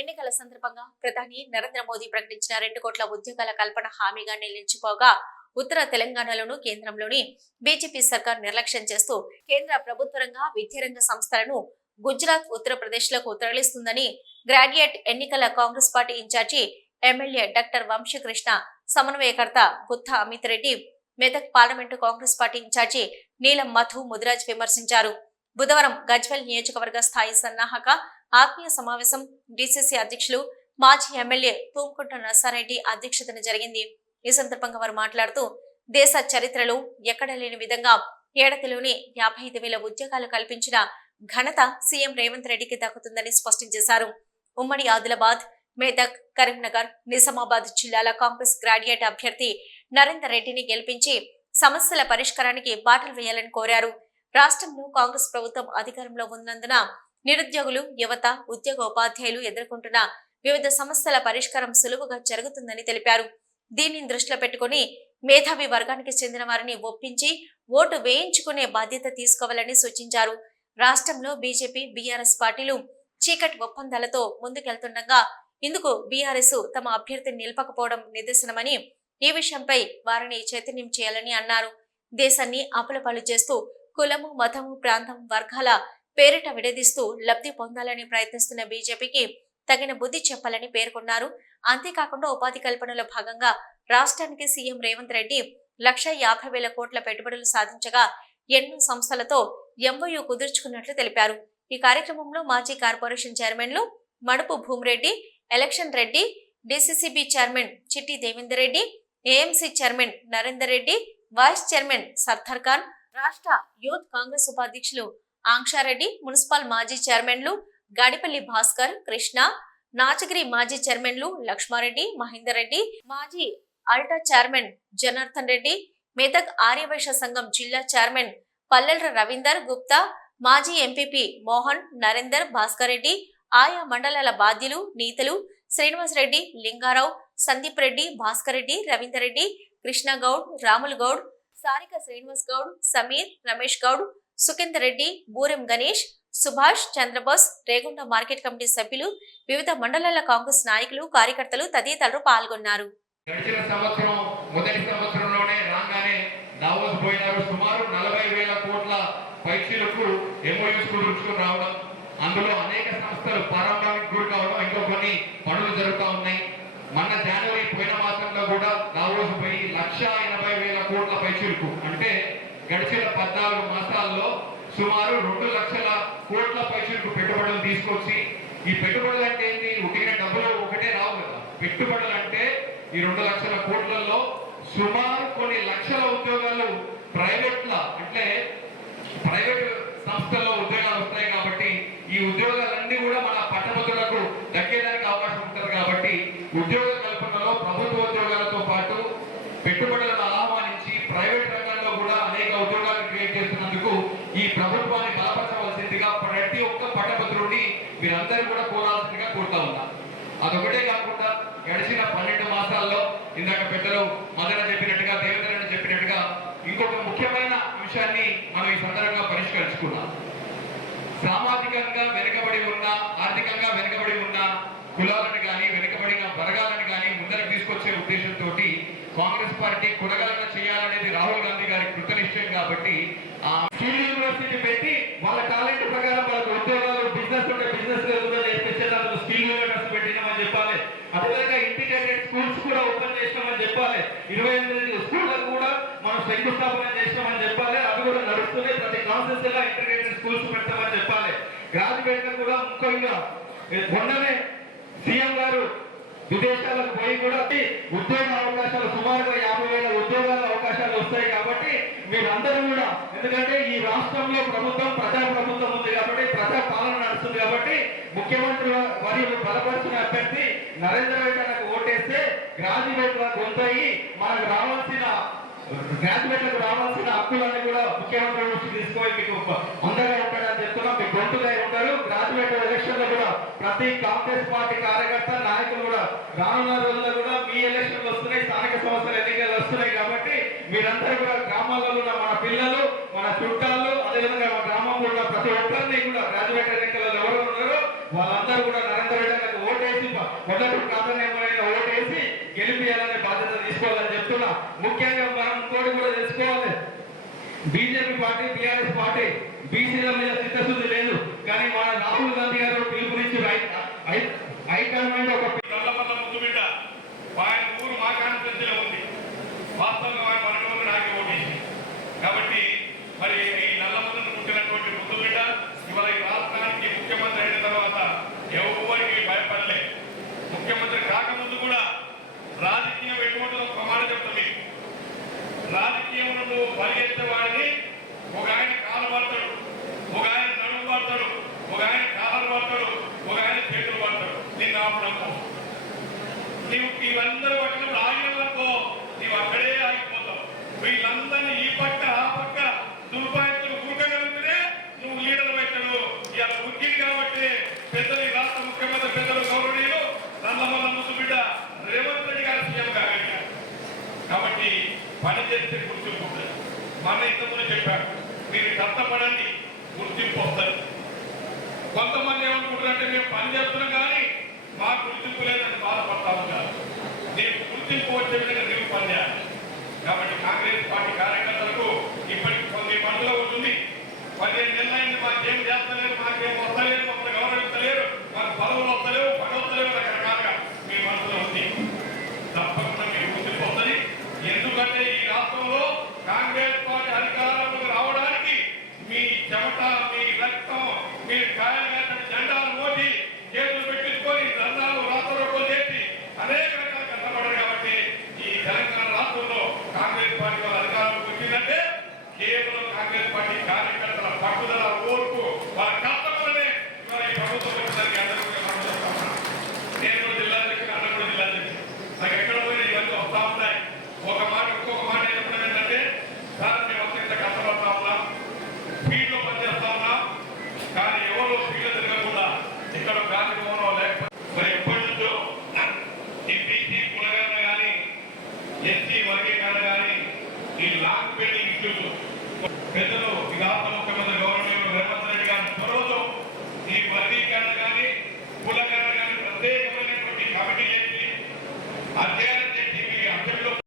ఎన్నికల సందర్భంగా ప్రధాని నరేంద్ర మోదీ ప్రకటించిన 2 కోట్ల ఉద్యోగాల కల్పన హామీగా నిలిచిపోగా ఉత్తర తెలంగాణలోను కేంద్రంలోని బీజేపీ సర్కార్ నిర్లక్ష్యం చేస్తూ కేంద్ర ప్రభుత్వ రంగ విద్యారంగ సంస్థలను గుజరాత్ ఉత్తరప్రదేశ్ లకు తరలిస్తుందని గ్రాడ్యుయేట్ ఎన్నికల Congress party incharge MLA doctor Vamshikrishna సమన్వయకర్త Gutta Amit Reddy Medak parliament Congress party incharge Neelam Madhu Mudiraj విమర్శించారు. బుధవారం గజ్వెల్ నియోజకవర్గ స్థాయి సన్నాహక ఆత్మీయ సమావేశం డిసిసి అధ్యక్షులు మాజీ ఎమ్మెల్యే తూంకుంట నర్సారెడ్డి అధ్యక్షతన జరిగింది. ఈ సందర్భంగా వారు మాట్లాడుతూ దేశ చరిత్రలో ఎక్కడ లేని విధంగా ఏడాదిలోనే 55,000 ఉద్యోగాలు కల్పించిన ఘనత సీఎం రేవంత్ రెడ్డికి దక్కుతుందని స్పష్టం చేశారు. ఉమ్మడి ఆదిలాబాద్, మెదక్, కరీంనగర్, నిజామాబాద్ జిల్లాల కాంగ్రెస్ గ్రాడ్యుయేట్ అభ్యర్థి నరేందర్ రెడ్డిని గెలిపించి సమస్యల పరిష్కారానికి బాటలు వేయాలని కోరారు. రాష్ట్రంలో కాంగ్రెస్ ప్రభుత్వం అధికారంలో ఉన్నందున నిరుద్యోగులు, యువత, ఉద్యోగ ఉపాధ్యాయులు ఎదుర్కొంటున్న వివిధ సమస్యల పరిష్కారం సులువుగా జరుగుతుందని తెలిపారు. దీనిని దృష్టిలో పెట్టుకుని మేధావి వర్గానికి చెందిన వారిని ఒప్పించి ఓటు వేయించుకునే బాధ్యత తీసుకోవాలని సూచించారు. రాష్ట్రంలో బీజేపీ, బీఆర్ఎస్ పార్టీలు చీకటి ఒప్పందాలతో ముందుకెళ్తుండగా ఇందుకు బీఆర్ఎస్ తమ అభ్యర్థిని నిలపకపోవడం నిదర్శనమని, ఈ విషయంపై వారిని చైతన్యం చేయాలని అన్నారు. దేశాన్ని అప్పులపాలు చేస్తూ కులము, మతము, ప్రాంతం, వర్గాల పేరిట విడదీస్తూ లబ్ధి పొందాలని ప్రయత్నిస్తున్న బీజేపీకి తగిన బుద్ధి చెప్పాలని పేర్కొన్నారు. అంతేకాకుండా ఉపాధి కల్పనలో భాగంగా రాష్ట్రానికి సీఎం రేవంత్ రెడ్డి 1,50,000 కోట్ల పెట్టుబడులు సాధించగా ఎన్నో సంస్థలతో ఎంఓయూ కుదుర్చుకున్నట్లు తెలిపారు. ఈ కార్యక్రమంలో మాజీ కార్పొరేషన్ చైర్మన్లు Madupu Bhoomireddy, election Reddy, DCCB chairman Chitti Devender Reddy, AMC chairman Narender Reddy, vice chairman Sardar Khan, రాష్ట్ర యూత్ కాంగ్రెస్ ఉపాధ్యక్షులు ఆంక్షారెడ్డి, మున్సిపల్ మాజీ చైర్మన్లు గాడిపల్లి భాస్కర్, కృష్ణ, నాచగిరి మాజీ చైర్మన్లు లక్ష్మారెడ్డి, మహేందర్ రెడ్డి, మాజీ అల్టా చైర్మన్ జనార్దన్ రెడ్డి, మెదక్ ఆర్యవైశ్య సంఘం జిల్లా చైర్మన్ పల్లెల రవీందర్ గుప్తా, మాజీ ఎంపీపీ మోహన్, నరేందర్, భాస్కర్ రెడ్డి, ఆయా మండలాల బాధ్యులు, నేతలు శ్రీనివాస్ రెడ్డి, లింగారావు, సందీప్ రెడ్డి, భాస్కర్ రెడ్డి, రవీందర్ రెడ్డి, కృష్ణగౌడ్, రాములు గౌడ్, సారిక శ్రీనివాస్ గౌడ్, సమీర్, రమేష్ గౌడ్, సుఖేందర్ రెడ్డి, బూరెం గణేష్, సుభాష్ చంద్రబోస్, రేగుంట మార్కెట్ కమిటీ సభ్యులు, వివిధ మండలాల కాంగ్రెస్ నాయకులు, కార్యకర్తలు తదితరులు పాల్గొన్నారు. గడిచిన సంవత్సరం మొదటి సంవత్సరంలోనే రాగానే దావోస్ పోయినారు. సుమారు 40,000 కోట్ల పైచీలకు ఎంఓయూస్ కుదుర్చుకుని రావడం, అందులో అనేక సంస్థలు ప్రారంభానికి గురి కావడం, ఇంకో కొన్ని పనులు జరుగుతూ ఉన్నాయి. మొన్న జనవరి పోయిన మాసంలో కూడా దావోస్ పోయి 1,80,000 కోట్ల పైచీలకు, అంటే గడిచిన 14 మాసాల్లో సుమారు 2 లక్షల కోట్ల పైసలకు పెట్టుబడులు తీసుకొచ్చి, ఈ పెట్టుబడులు అంటే ఏంటి? ఉట్టిన డబ్బులు ఒకటే రావు కదా. పెట్టుబడులు అంటే ఈ 2 లక్షల కోట్లలో సుమారు కొన్ని లక్షల ఉద్యోగాలు ప్రైవేట్ సంస్థల్లో ఉద్యోగాలు వస్తాయి. కాబట్టి ఈ ఉద్యోగాలన్నీ కూడా మన పట్టభద్రులకు దక్కేదానికి అవకాశం ఉంటుంది. కాబట్టి ఉద్యోగ కల్పనలో ప్రభుత్వ ఉద్యోగాలతో పాటు పెట్టుబడులను ఆహ్వానించి ప్రైవేట్ రంగంలో కూడా అనేక ఉద్యోగాలను క్రియేట్ చేస్తున్నందుకు ఈ ప్రభుత్వాన్ని బలపరచవలసిందిగా ప్రతి ఒక్క పట్టభద్రుడిని మీరందరూ కూడా కోరాల్సిందిగా కోరుతా ఉన్నా. అదొకటే కాకుండా గడిచిన 12 మాసాల్లో ఇందాక పెద్దలు మదన చెప్పినట్టుగా, దేవేంద్ర చెప్పినట్టుగా ఇంకొక ముఖ్యమైన విషయాన్ని మనం ఈ సందర్భంగా పరిష్కరించుకున్నాం. సామాజికంగా వెనుకబడి ఉన్న, ఆర్థికంగా వెనుకబడి ఉన్న కులాలను కానీ, వెనుకబడిన వర్గాలను కానీ ముందరకు తీసుకొచ్చే ఉద్దేశంతో కాంగ్రెస్ పార్టీ కులగలన చేయాలనేది రాహుల్ గాంధీ గారి కృతనిశ్చయం. కాబట్టి ఆ స్కిల్ యూనివర్సిటీ పెట్టి వాళ్ళ టాలెంట్ ప్రకారం వాళ్ళకు ఉద్యోగాలు, బిజినెస్ ఉంటే బిజినెస్ నేర్పించేదానికి స్కిల్ యూనివర్సిటీ పెట్టినామని చెప్పాలి. అదేవిధంగా ఇంటిగ్రేటెడ్ స్కూల్స్ కూడా ఓపెన్ చేసినామని చెప్పాలి. 28 స్కూళ్ళకు కూడా మనం శంకుస్థాపన చేసినామని చెప్పాలి. అది కూడా నడుస్తుంది. ప్రతి కాన్స్టిట్యూన్సీలో ఇంటిగ్రేటెడ్ స్కూల్స్ పెడతామని చెప్పాలి. గ్రాడ్యుయేట్లకు కూడా ముఖ్యంగా మొన్ననే సీఎం గారు విదేశాలకు పోయి కూడా ఉద్యోగ అవకాశాలు సుమారుగా 50,000 ఉద్యోగాల అవకాశాలు వస్తాయి. కాబట్టి మీరందరూ కూడా, ఎందుకంటే ఈ రాష్ట్రంలో ప్రభుత్వం ప్రజా ప్రభుత్వం ఉంది కాబట్టి, ప్రజా పాలన నడుస్తుంది కాబట్టి, ముఖ్యమంత్రి మరియు బలపరిచిన అభ్యర్థి నరేందర్ రెడ్డి ఓటేస్తే గ్రాడ్యుయేట్లకు గొంతయి మనకు రావాల్సిన గ్రాడ్యుయేట్లకు రావాల్సిన హక్కులన్నీ కూడా ముఖ్యమంత్రి నుంచి తీసుకొని మీకు అందరూ ఉంటాడని చెప్తున్నాం. మీకు గొంతుగా ఉంటారు. గ్రాడ్యుయేట్ ఎలక్షన్ లో కూడా ప్రతి కాంగ్రెస్ పార్టీ కార్యకర్త, నాయకులు కూడా రానున్న రోజుల్లో కూడా మీ ఎలక్షన్లు వస్తున్నాయి, స్థానిక సంస్థల ఎన్నికలు వస్తున్నాయి. కాబట్టి మీరందరూ కూడా గ్రామాల్లో ఉన్న మన పిల్లలు, మన చుట్టాలు, అదేవిధంగా మన గ్రామంలో ఉన్న ప్రతి ఒక్కరిని కూడా గ్రాడ్యుయేట్ ఎన్నికలలో ఎవరు ఉన్నారో వాళ్ళందరూ కూడా నరేందర్ రెడ్డి ఓటే మొదటి ప్రాధాన్యమైన ఓటు వేసి గెలిపియాలనే బాధ్యత తీసుకోవాలని చెప్తున్నా. ముఖ్యంగా మనం ఇంకోటి కూడా తెలుసుకోవాలి, బీజేపీ పార్టీ టీఆర్ఎస్ పార్టీ బీసీల మీద చిత్తశుద్ధి లేదు. కానీ మన రాహుల్ గాంధీ గారు పిలుపునిచ్చి హైకమాండ్ ఒక నల్లమల్ల ముద్దుబిడ్డ ఆయన ఊరు మా కాన్స్టిట్యూన్సీలో ఉంది. వాస్తవంగా ఆయన మనకు నాకే ఓటేసి కాబట్టి మరి ఈ నల్లమల్లను పుట్టినటువంటి ముద్దుబిడ్డ ఇవాళ ఈ రాష్ట్రానికి ముఖ్యమంత్రి అయిన తర్వాత ఎవరికి భయపడలే. ముఖ్యమంత్రి కాకముందు కూడా రాజకీయం ఎటువంటి ఒక మాట చెప్తాం మీకు, రాజకీయంలో నువ్వు పరిగెత్తే వాడిని ఒక ఆయన కాలు పడతాడు, ఒక ఆయన నడుము పడతాడు, ఒక ఆయన కాలు పడతాడు, ఒక ఆయన చేతులు పడతాడు. నిన్ను ఆపడము నీవు ఇవందరూ పట్టినప్పుడు ఆగినప్పుడు నీవు అక్కడే ఆగిపోతావు. వీళ్ళందరినీ ఈ పక్క ఆ పక్క దుర్పాయకులు ఊరకగలిగితే నువ్వు లీడర్ అవుతాడు. ఇలా ఉక్కింది కాబట్టి పెద్దలు ఈ రాష్ట్ర ముఖ్యమంత్రి పెద్దలు గౌరవనీయులు నల్లమల్ల ముద్దుబిడ్డ రేవంత్ రెడ్డి గారు సీఎం కాగలిగారు. కాబట్టి పని చేస్తే గుర్తింపు ఉంటుంది. మన ఇంతకుముందు చెప్పారు, మీరు కష్టపడండి గుర్తింపు వస్తుంది. కొంతమంది ఏమనుకుంటారంటే మేము పని చేస్తున్నాం కానీ మాకు గుర్తింపు లేదని బాధపడతాము కాదు. నీకు గుర్తింపు వచ్చే విధంగా నీవు పని చేయాలి. కాబట్టి కాంగ్రెస్ పార్టీ కార్యకర్తలకు ఇప్పటికి కొన్ని పనులు ఉంటుంది. 15 నెలలైంది మాకేం చేస్తలేరు, మాకేం వస్తలేరు, మమ్మల్ని గౌరవించలేరు, మాకు పదవులు వస్తలేవు, పని వస్తలేవు, రకరకాలుగా మీ మనసులో ఉంది. తప్పకుండా మీరు గుర్తింపు వస్తుంది. ఎందుకంటే ఈ రాష్ట్రంలో కాంగ్రెస్ పార్టీ అధికారంలోకి రావడానికి మీ చెమట, మీ రక్తం, మీరు కాయగా జెండాలు మోసి చేతులు పెట్టించుకొని దండాలు రాత్రులు చేసి అనేక రకాల కష్టపడ్డారు. కాబట్టి ఈ తెలంగాణ రాష్ట్రంలో కాంగ్రెస్ పార్టీ వాళ్ళ అధికారంలోకి వచ్చిందంటే కేవలం కాంగ్రెస్ పార్టీ కార్యకర్తల పట్టుదల, ఓర్పు, వాళ్ళ కష్టపడనే ఇవాళ ఈ ప్రభుత్వం ఉండడానికి అందరూ నేను కూడా జిల్లా అధ్యక్షుడు, అందరూ కూడా జిల్లా అధ్యక్షుడు. నాకు ఎక్కడ పోయినా ఇవన్నీ వస్తా ఉంటాయి. ఒక మాట ఇంకొక మాట చెప్పడం ఏంటంటే, సార్ మేము వస్తే ఇంత కష్టపడతా ఉన్నాం, ఫీల్డ్లో పనిచేస్తా ఉన్నాం, కానీ ఎవరో ఫీల్డ్ తిరగకుండా ఇక్కడ గాంధీ భవనం లేకపోతే మరి ఎప్పటి నుంచో ఈ బీసీ